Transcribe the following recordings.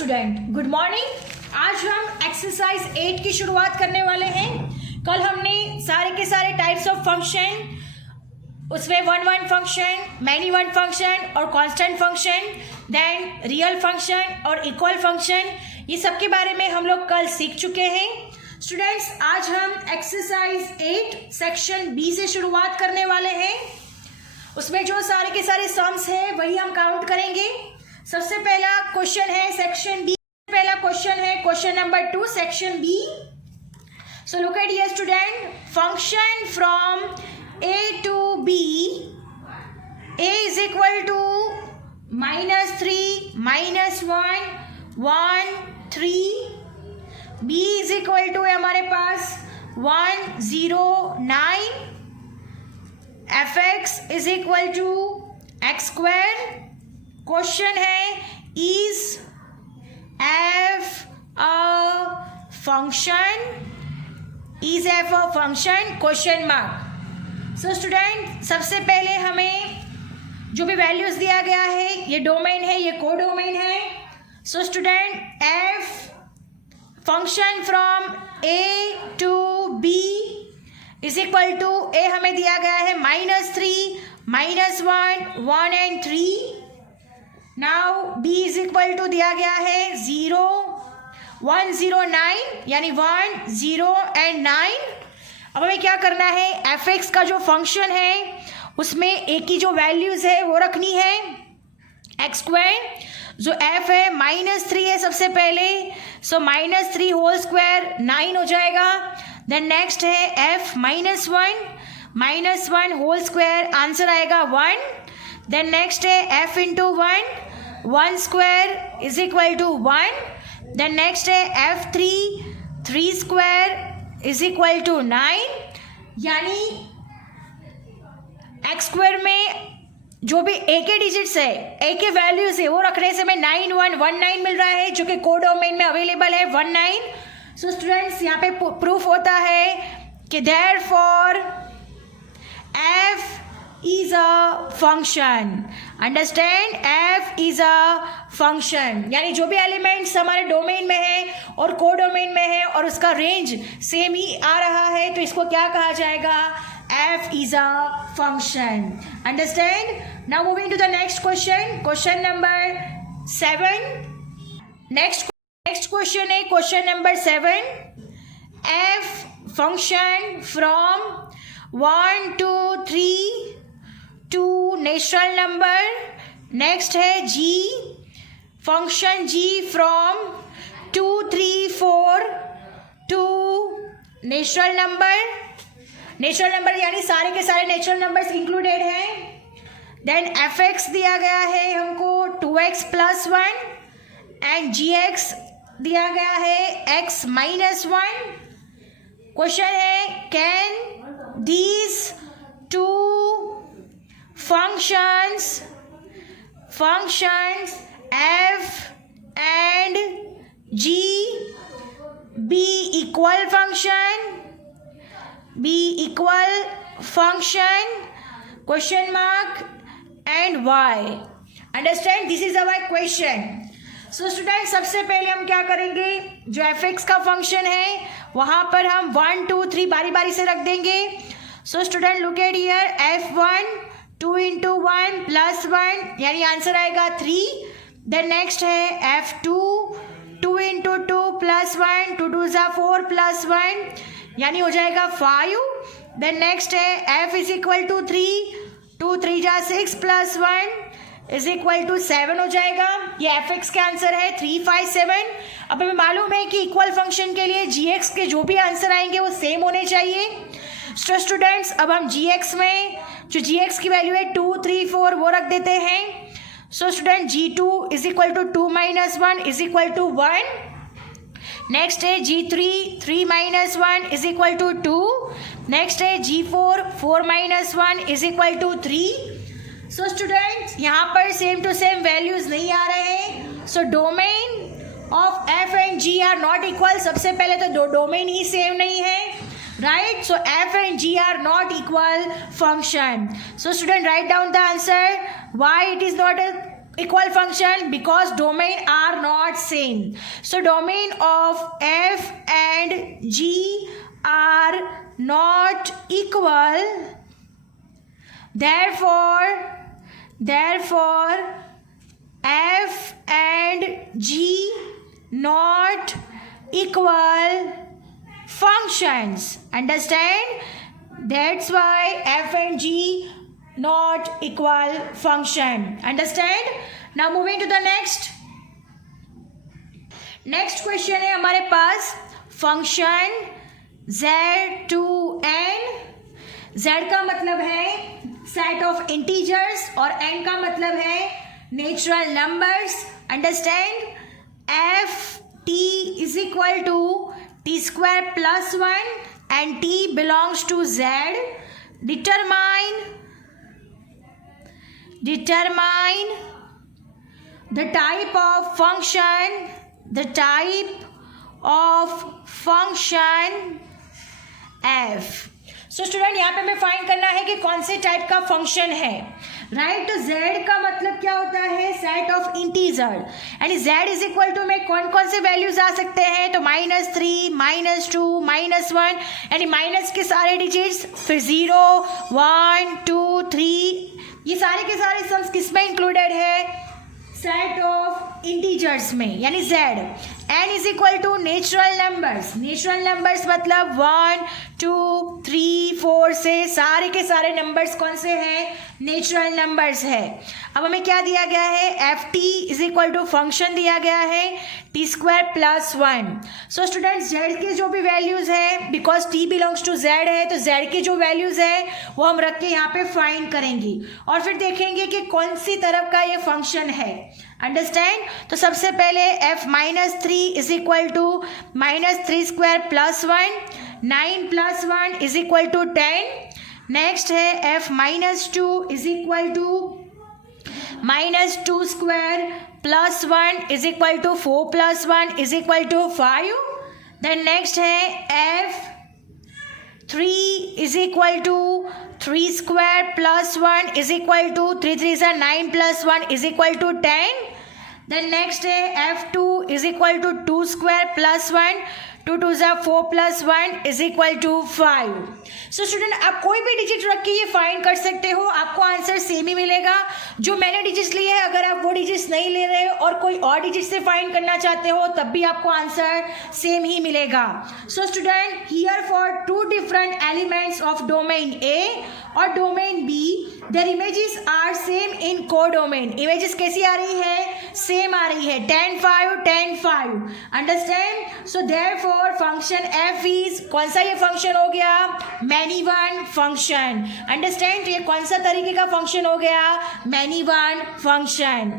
Student, good morning. आज हम exercise 8 की शुरुआत करने वाले हैं। कल हमने सारे के सारे टाइप्स ऑफ फंक्शन, उसमें one function, many one function और constant function, then real function और इक्वल फंक्शन, ये सब के बारे में हम लोग कल सीख चुके हैं। स्टूडेंट्स, आज हम एक्सरसाइज 8 सेक्शन बी से शुरुआत करने वाले हैं। उसमें जो सारे के सारे सम्स हैं वही हम काउंट करेंगे। सबसे पहला क्वेश्चन है सेक्शन बी। पहला क्वेश्चन है question number 2 section B. So look at here student, function from A to B, A is equal to -3, -1, 1, 3, B is equal to है हमारे पास 1, 0, 9, fx is equal to x square. Question है is f a function, is f a function, question mark. So student, सबसे पहले हमें जो भी values दिया गया है, ये डोमेन है, ये कोडोमेन है। So student, f function from A to B is equal to, A हमें दिया गया है -3, -1, 1 and 3। Now B is equal to दिया गया है 0, 1, 0, 9, यानी 1, 0 and 9। अब हमें क्या करना है, एफ एक्स का जो फंक्शन है उसमें ए की जो वैल्यूज है वो रखनी है। एक्स स्क्वायर जो एफ है -3 है सबसे पहले, सो -3 होल स्क्वायर 9 हो जाएगा। देन नेक्स्ट है एफ -1 होल स्क्वायर, आंसर आएगा 1। देन नेक्स्ट है f into 1 square is equal to 1। Then next है f 3 square is equal to 9, यानी एक्स स्क्वायर में जो भी ए के डिजिट्स है, ए के वैल्यूज है, वो रखने से हमें 9, 1, 1, 9 मिल रहा है, जो कि कोडोमेन में अवेलेबल है 1, 9। सो स्टूडेंट्स, यहाँ पे प्रूफ होता है कि therefore F is a function. Understand, F is a function, यानी जो भी एलिमेंट्स हमारे डोमेन में है और कोडोमेन में है और उसका रेंज सेम ही आ रहा है, तो इसको क्या कहा जाएगा, f is a function. Understand? Now moving to the next question, question number 7. Next question है question number 7. f function from 1 to 3 to natural number. Next है g function g from 2, 3, 4 to natural number. Natural number यानी सारे के सारे natural numbers included हैं। Then F x दिया गया है हमको 2x + 1 एंड जी एक्स दिया गया है x - 1। क्वेश्चन है, can these two functions f and g be equal function? Be equal function, question mark, and why? Understand, this is our question. So student, सबसे पहले हम क्या करेंगे, जो एफ एक्स का फंक्शन है वहाँ पर हम 1, 2, 3 बारी बारी से रख देंगे। So student, look at here, f1 2 × 1 + 1, यानी आंसर आएगा 3। देन नेक्स्ट है f2 2 × 2 + 1, 2 2 = 4 + 1, यानी हो जाएगा 5। देन नेक्स्ट है f is equal to 3, 2 3 = 6 + 1 is equal to 7 हो जाएगा। ये एफ एक्स का आंसर है 3, 5, 7। अब हमें मालूम है कि इक्वल फंक्शन के लिए जी एक्स के जो भी आंसर आएंगे वो सेम होने चाहिए। तो स्टूडेंट्स, अब हम जी एक्स में जो जी एक्स की वैल्यू है 2, 3, 4 वो रख देते हैं। So student, G2 is equal to 2 - 1 is equal to 1। Next है G3 3 - 1 is equal to 2। Next है G4 4 - 1 is equal to 3। So students, यहाँ पर सेम टू सेम वैल्यूज नहीं आ रहे हैं। So domain of f and g are not equal. सबसे पहले तो दो डोमेन ही सेम नहीं है, right? So f and g are not equal function. So student, write down the answer, why it is not equal function because domain are not same. So domain of f and g are not equal. Therefore f and g not equal functions. Understand? That's why f and g not equal function. Understand? Now moving to the next question है हमारे पास function z to n. z का मतलब है set of integers और n का मतलब है natural numbers. Understand? f t is equal to t square plus 1 and t belongs to z. Determine the type of function f. So student यहाँ पे हमें फाइंड करना है कि कौन से टाइप का फंक्शन है. राइट? तो z का मतलब क्या होता है? Set of integer. यानी z इज इक्वल टू में कौन कौन से वैल्यूज आ सकते हैं? तो -3, -2, -1, यानी माइनस के सारे डिजिट्स, फिर 0, 1, 2, 3, ये सारे के सारे सम्स किस में इंक्लूडेड है? सेट ऑफ इंटीजर्स में, यानी z. n is equal to natural numbers मतलब 1, 2, 3, 4 से सारे के सारे नंबर्स कौन से हैं? नेचुरल नंबर्स है. अब हमें क्या दिया गया है? F t is equal to function दिया गया है t square plus 1. So students z के जो भी वैल्यूज है, because t belongs to z है, तो जेड के जो वैल्यूज है वो हम रख के यहाँ पे फाइंड करेंगे और फिर देखेंगे कि कौन सी तरफ का ये फंक्शन है. अंडरस्टैंड? तो सबसे पहले f -3 is equal to -3 square plus 1, 9 plus 1 is equal to 10. Next है f -2 is equal to -2 square plus 1 is equal to 4 plus 1 is equal to 5. Then next है f 3 is equal to 3 square plus 1 is equal to 3 3 9 plus 1 is equal to 10. Then next है f2 is equal to 2 square plus 1, 2 2 4 plus 1 is equal to 5. So student आप कोई भी digit रख के ये find कर सकते हो, आपको आंसर सेम ही मिलेगा. जो मैंने डिजिट्स लिए हैं, अगर आप वो डिजिट्स नहीं ले रहे हो और कोई और डिजिट से फाइंड करना चाहते हो तब भी आपको आंसर सेम ही मिलेगा. So student here for 2 different elements of domain A और domain B, their images are same in codomain. Images कैसी आ रही है? सेम आ रही है, 10 5 10 5. Understand? So therefore function f is, कौन सा ये फंक्शन हो गया? Many one function. अंडरस्टैंड? तो ये कौन सा तरीके का फंक्शन हो गया? Many one function.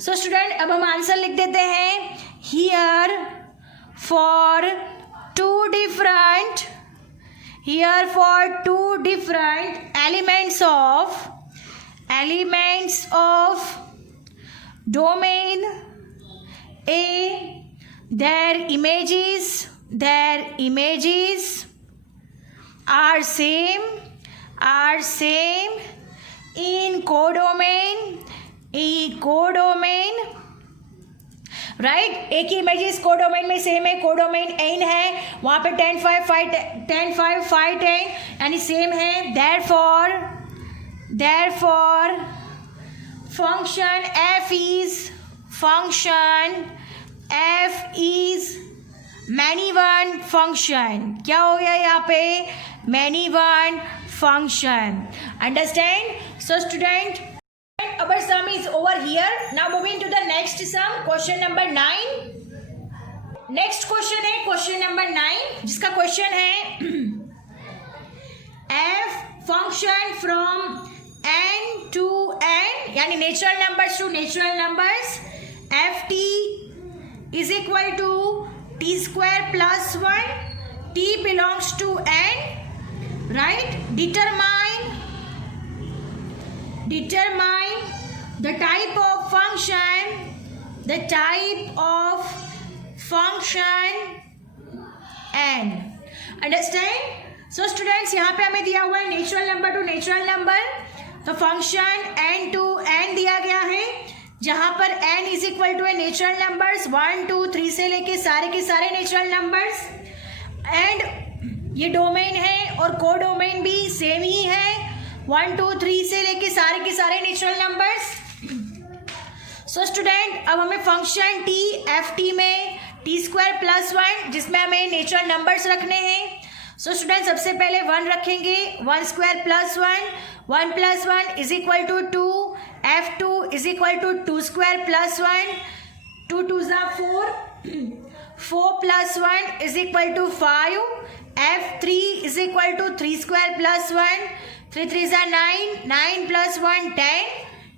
So student अब हम आंसर लिख देते हैं. Here for two different elements of domain A, their images are same in codomain. Right? एक ही इमेजेस कोडोमेन में सेम है, कोडोमेन n है, वहाँ पे 10 5 5 10 यानी सेम है. therefore function f is many one function. क्या हो गया यहाँ पे? many one function. Understand? So student, our sum is over here. Now moving to the next sum, question number 9. Next question है क्वेश्चन नंबर 9, जिसका question है f function from n to n, यानी natural numbers to natural numbers, f t is equal to t square plus 1, t belongs to n. Right? Determine the type of function n. Understand? So students यहाँ पे हमें दिया हुआ है natural number to natural number. तो function n to n दिया गया है, जहां पर n is equal to a natural numbers 1 2 3 से लेके सारे के सारे नेचुरल नंबर्स, एंड ये डोमेन है और को डोमेन भी सेम ही है 1 2 3 से लेके सारे के सारे नेचुरल नंबर्स। सो स्टूडेंट, अब हमें फंक्शन t एफ टी में टी स्क्वायर प्लस 1 जिसमें हमें नेचुरल नंबर्स रखने हैं। सो स्टूडेंट, सबसे पहले 1 रखेंगे, 1 square plus 1 plus 1 is equal to 2, f2 is equal to 2 square plus 1, 2 2 ज़ा 4, 4 plus 1 is equal to 5, f3 is equal to 3 square plus 1, 3 3 ज़ा 9, 9 प्लस 1 10,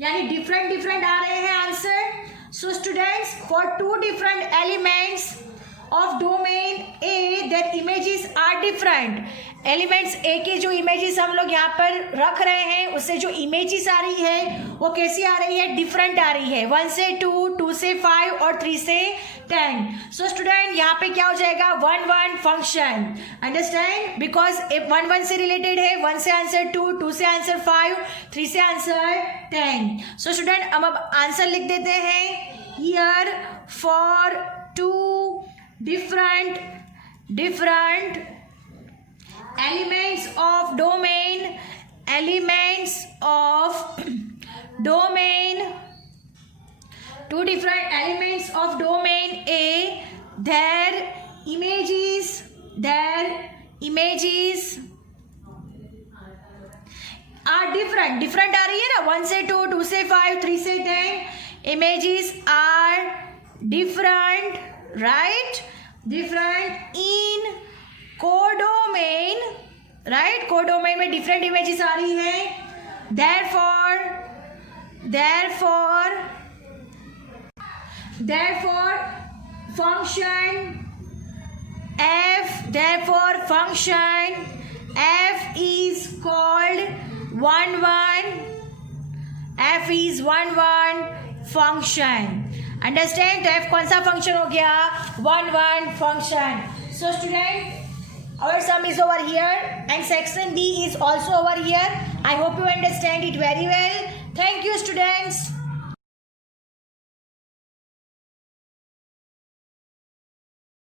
यानी डिफरेंट डिफरेंट आ रहे हैं answer. So students, for 2 different elements of domain A, their images are different. Elements A के जो images हम लोग यहाँ पर रख रहे हैं उससे जो इमेजेस आ रही है वो कैसी आ रही है, डिफरेंट आ रही है, 1 से 2, 2 से 5 और 3 से 10। सो स्टूडेंट, यहाँ पे क्या हो जाएगा, 1 1 फंक्शन, अंडरस्टैंड, बिकॉज 1 1 से रिलेटेड है, 1 से आंसर 2, 2 से आंसर 5, 3 से आंसर 10। सो स्टूडेंट, अब आंसर लिख देते हैं here for 2 different elements of domain, two different elements of domain A, their images are different आ रही है ना, 1 से 2, 2 से 5, 3 से 10, images are different, right? Different in codomain, right? codomain में different images आ रही है, therefore function f is called 1 1, f is 1 1 function, understand. तो f कौन सा फंक्शन हो गया, 1 1 function. So student, our sum is over here and section B is also over here. I hope you understand it very well. Thank you students.